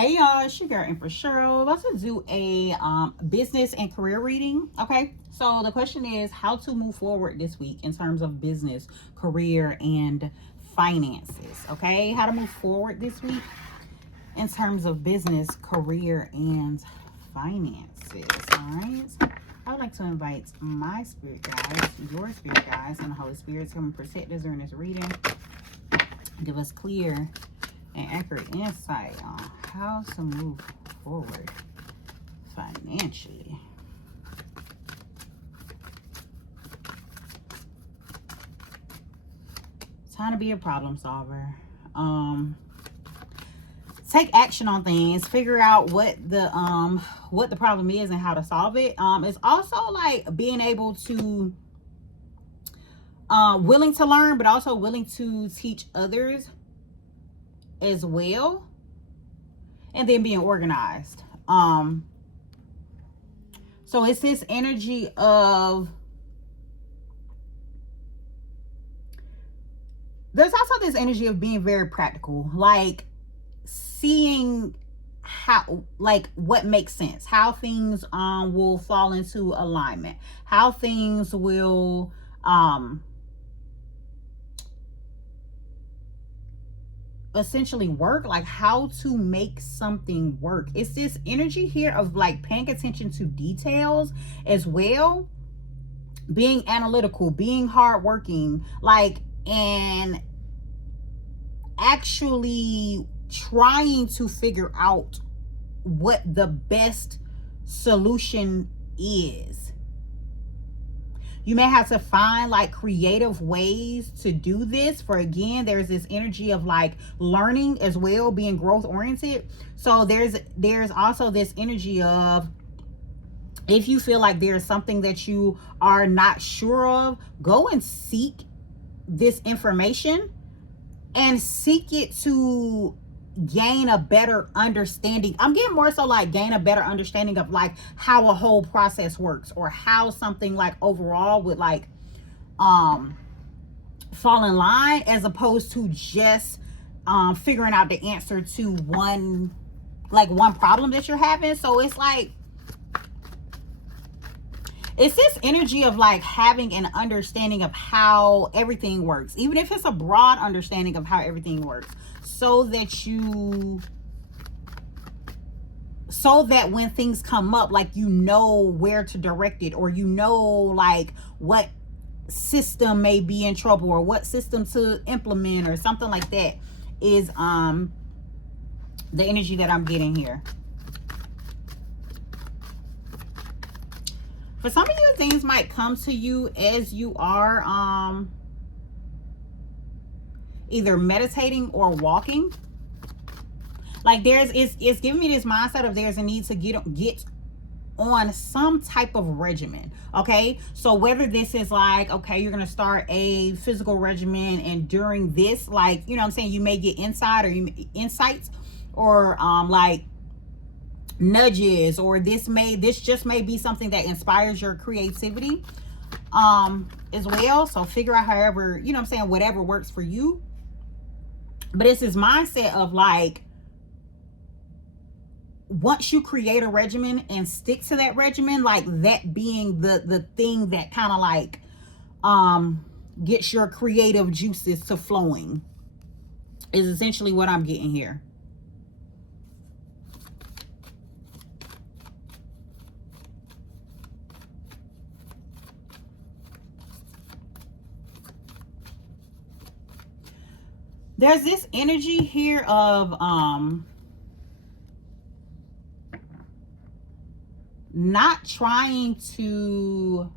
Hey y'all, it's your girl and for Cheryl. About to do a business and career reading. Okay, so the question is how to move forward this week in terms of business, career, and finances. Okay, how to move forward this week in terms of business, career, and finances. All right, I would like to invite my spirit guides, your spirit guides, and the Holy Spirit to come and protect us during this reading. Give us clear and accurate insight on how to move forward financially. Time to be a problem solver. Take action on things. Figure out what the problem is and how to solve it. It's also like being able to willing to learn, but also willing to teach others as well, and then being organized. So it's this energy of, there's also this energy of being very practical, like seeing how, like what makes sense, how things will fall into alignment, how things will essentially work, like how to make something work. It's this energy here of like paying attention to details as well, being analytical, being hardworking, like, and actually trying to figure out what the best solution is. You may have to find like creative ways to do this. For again, there's this energy of like learning as well, being growth oriented. So there's also this energy of, if you feel like there's something that you are not sure of, go and seek this information and seek it to gain a better understanding. I'm getting more so like gain a better understanding of like how a whole process works, or how something like overall would like fall in line, as opposed to just figuring out the answer to one problem that you're having. So it's like, it's this energy of like having an understanding of how everything works, even if it's a broad understanding of how everything works, so that when things come up, like, you know where to direct it, or you know like what system may be in trouble, or what system to implement, or something like that, is the energy that I'm getting here. For some of you, things might come to you as you are either meditating or walking. Like it's giving me this mindset of there's a need to get on some type of regimen. Okay, so whether this is like, okay, you're gonna start a physical regimen, and during this, like, you know what I'm saying, you may get insights, or like nudges, or this just may be something that inspires your creativity as well. So figure out however, you know what I'm saying, whatever works for you. But it's this mindset of like, once you create a regimen and stick to that regimen, like that being the thing that kind of like gets your creative juices to flowing, is essentially what I'm getting here. There's this energy here of not trying to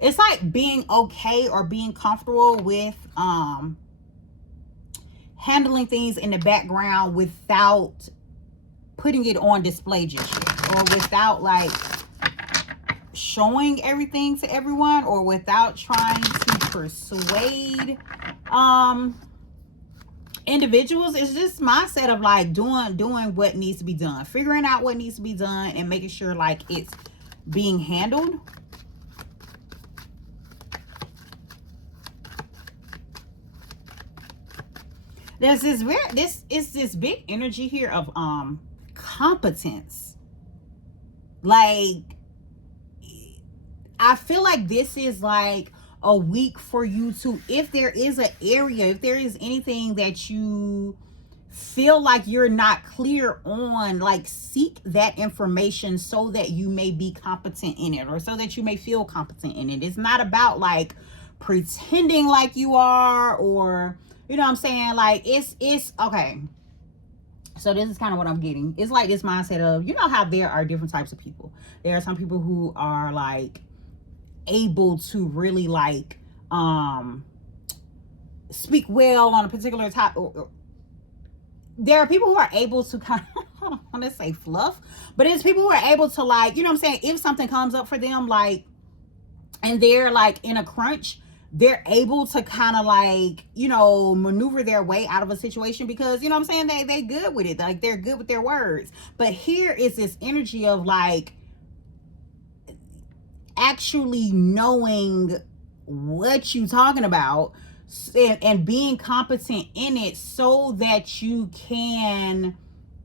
it's like being okay or being comfortable with handling things in the background without putting it on display just yet, or without like showing everything to everyone, or without trying to persuade individuals. It's just mindset of like doing what needs to be done, figuring out what needs to be done, and making sure like it's being handled. There's this big energy here of competence. Like, I feel like this is like a week for you to, if there is an area, if there is anything that you feel like you're not clear on, like, seek that information so that you may be competent in it, or so that you may feel competent in it. It's not about like pretending like you are, or you know what I'm saying, like it's okay. So this is kind of what I'm getting. It's like this mindset of, you know how there are different types of people. There are some people who are like able to really like speak well on a particular topic. There are people who are able to kind of, I don't want to say fluff, but it's people who are able to, like, you know what I'm saying, if something comes up for them, like, and they're like in a crunch, they're able to kind of like, you know, maneuver their way out of a situation, because, you know what I'm saying, they good with it. Like, they're good with their words. But here is this energy of like actually knowing what you talking about, and being competent in it, so that you can,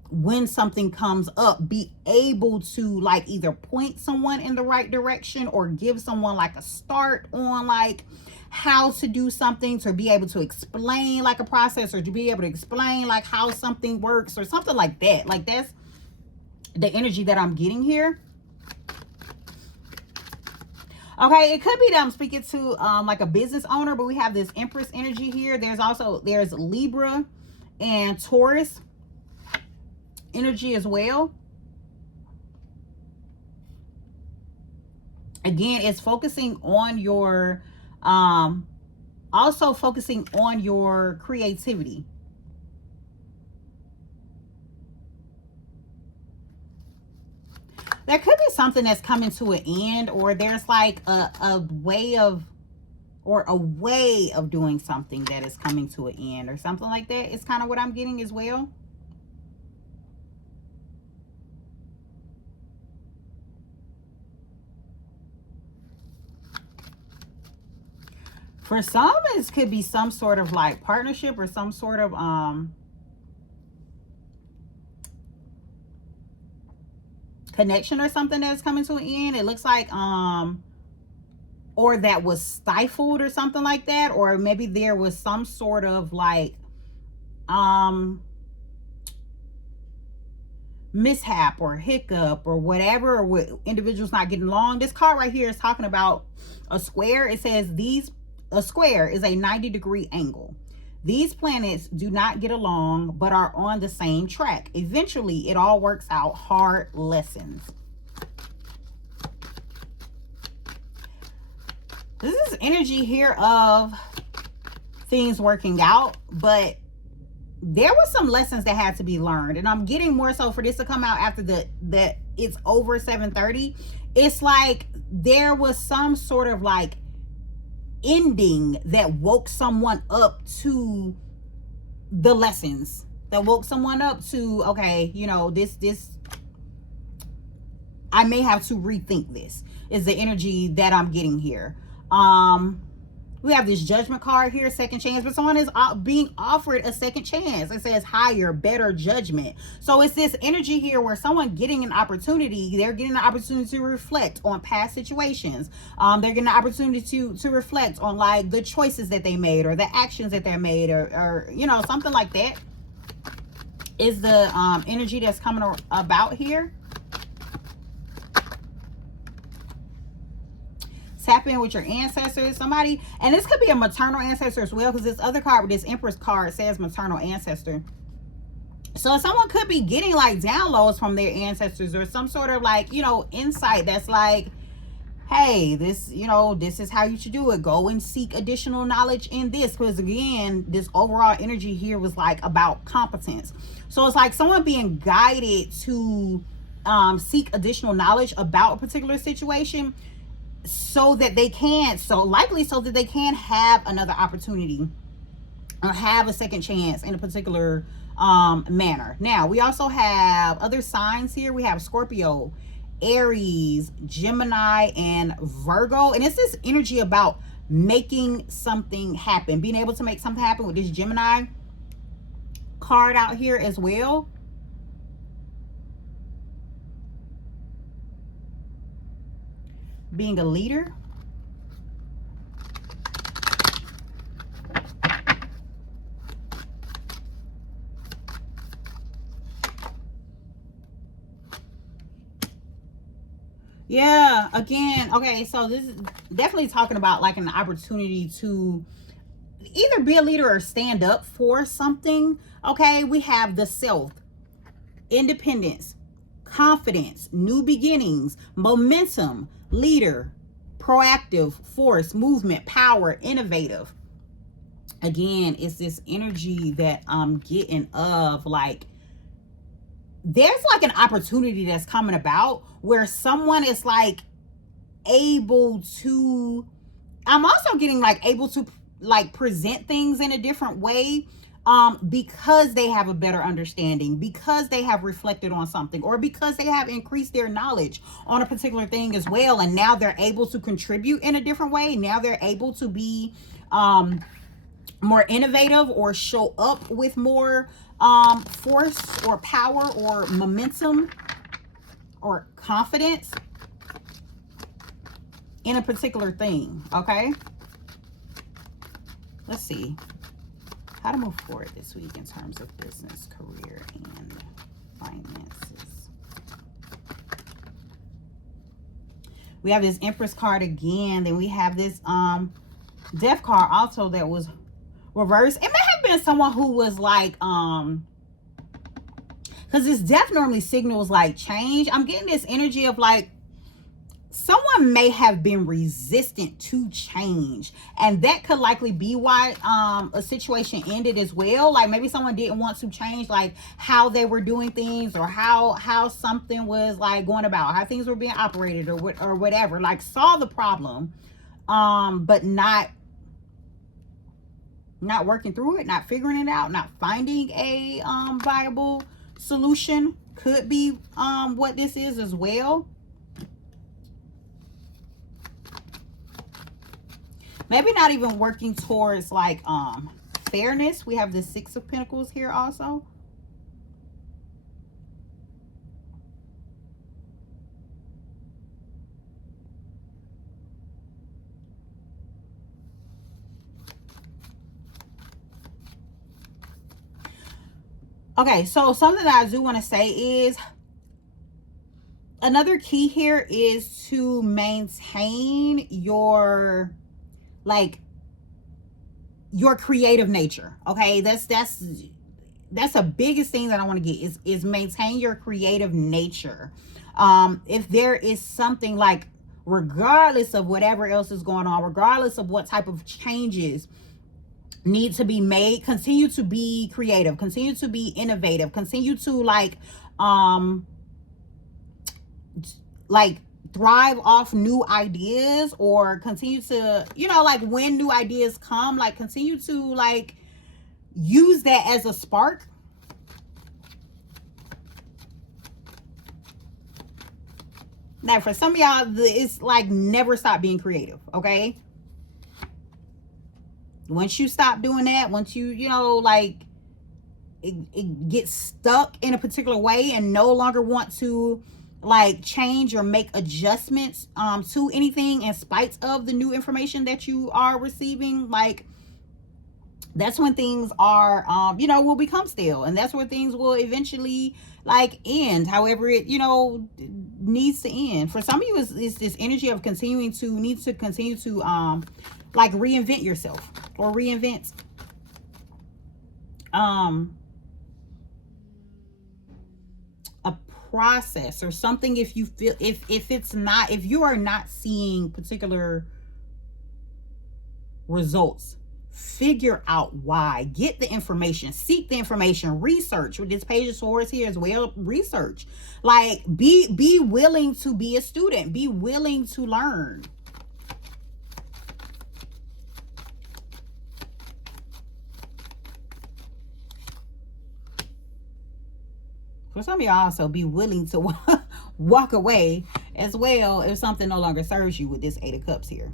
when something comes up, be able to like either point someone in the right direction, or give someone like a start on like how to do something, to be able to explain like a process, or to be able to explain like how something works, or something like that. Like, that's the energy that I'm getting here. Okay, it could be that I'm speaking to like a business owner, but we have this Empress energy here. There's Libra and Taurus energy as well. Again, it's focusing on your also focusing on your creativity. There could be something that's coming to an end, or there's like a way of doing something that is coming to an end, or something like that. It's kind of what I'm getting as well. For some, it could be some sort of like partnership, or some sort of connection, or something that's coming to an end. It looks like or that was stifled, or something like that, or maybe there was some sort of like mishap or hiccup or whatever, with individuals not getting along. This card right here is talking about a square. It says a square is a 90-degree angle. These planets do not get along, but are on the same track. Eventually, it all works out. Hard lessons. This is energy here of things working out, but there was some lessons that had to be learned. And I'm getting more so for this to come out after that it's over 7:30. It's like there was some sort of like ending that woke someone up to the lessons, that woke someone up to, okay, you know, this I may have to rethink. This is the energy that I'm getting here. We have this Judgment card here, second chance, but someone is being offered a second chance. It says higher, better judgment. So it's this energy here where someone getting an opportunity, they're getting an opportunity to reflect on past situations. They're getting an opportunity to reflect on like the choices that they made, or the actions that they made, or you know, something like that is the energy that's coming about here. Tap in with your ancestors, somebody, and this could be a maternal ancestor as well, because this other card with this Empress card says maternal ancestor. So someone could be getting like downloads from their ancestors, or some sort of like, you know, insight that's like, hey, this, you know, this is how you should do it. Go and seek additional knowledge in this, because again, this overall energy here was like about competence. So it's like someone being guided to seek additional knowledge about a particular situation, so that they can, so that they can have another opportunity, or have a second chance in a particular manner. Now, we also have other signs here. We have Scorpio, Aries, Gemini, and Virgo. And it's this energy about making something happen, being able to make something happen with this Gemini. card out here as well. Being a leader. Yeah, again, okay, so this is definitely talking about like an opportunity to either be a leader or stand up for something. Okay, we have the self, independence, confidence, new beginnings, momentum, leader, proactive, force, movement, power, innovative. Again, it's this energy that I'm getting of like, there's like an opportunity that's coming about where someone is like able to, I'm also getting like able to like present things in a different way, because they have a better understanding, because they have reflected on something, or because they have increased their knowledge on a particular thing as well, and now they're able to contribute in a different way. Now they're able to be more innovative or show up with more force or power or momentum or confidence in a particular thing. Okay, let's see how to move forward this week in terms of business, career, and finances. We have this Empress card again. Then we have this Death card also that was reversed. It may have been someone who was like because this death normally signals like change. I'm getting this energy of like someone may have been resistant to change, and that could likely be why a situation ended as well. Like maybe someone didn't want to change like how they were doing things, or how something was like going about, how things were being operated, or whatever. Like saw the problem, but not working through it, not figuring it out, not finding a viable solution. Could be what this is as well. Maybe not even working towards like fairness. We have the Six of Pentacles here also. Okay, so something that I do want to say is another key here is to maintain your like your creative nature. Okay, that's the biggest thing that I want to get is maintain your creative nature. If there is something like, regardless of whatever else is going on, regardless of what type of changes need to be made, continue to be creative, continue to be innovative, continue to like thrive off new ideas, or continue to, you know, like when new ideas come, like continue to like use that as a spark. Now for some of y'all, it's like never stop being creative. Okay, once you stop doing that, once you know, like it gets stuck in a particular way and no longer want to like change or make adjustments to anything in spite of the new information that you are receiving, like that's when things are you know, will become stale, and that's where things will eventually like end however it, you know, needs to end. For some of you, it's this energy of continue to like reinvent yourself, or reinvent a process or something. If you feel, if you are not seeing particular results, figure out why. Get the information, seek the information, research. With this Page of Swords here as well, research. Like be willing to be a student, be willing to learn. For some of y'all, also be willing to walk away as well if something no longer serves you, with this Eight of Cups here.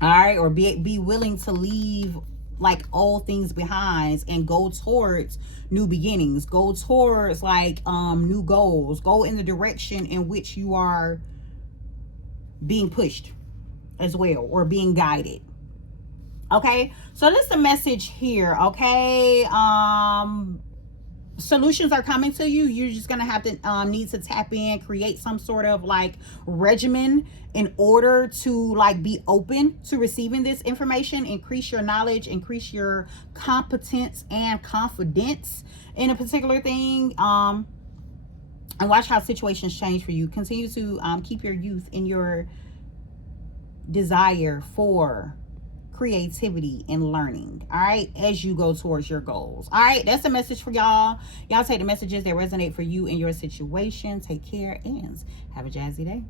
All right, or be willing to leave like old things behind and go towards new beginnings. Go towards like new goals. Go in the direction in which you are being pushed as well, or being guided. Okay, so that's the message here. Okay, solutions are coming to you. You're just gonna have to need to tap in, create some sort of like regimen in order to like be open to receiving this information. Increase your knowledge, increase your competence and confidence in a particular thing, and watch how situations change for you. Continue to keep your youth in your desire for creativity and learning, all right, as you go towards your goals. All right, that's the message for y'all. Y'all take the messages that resonate for you in your situation. Take care and have a jazzy day.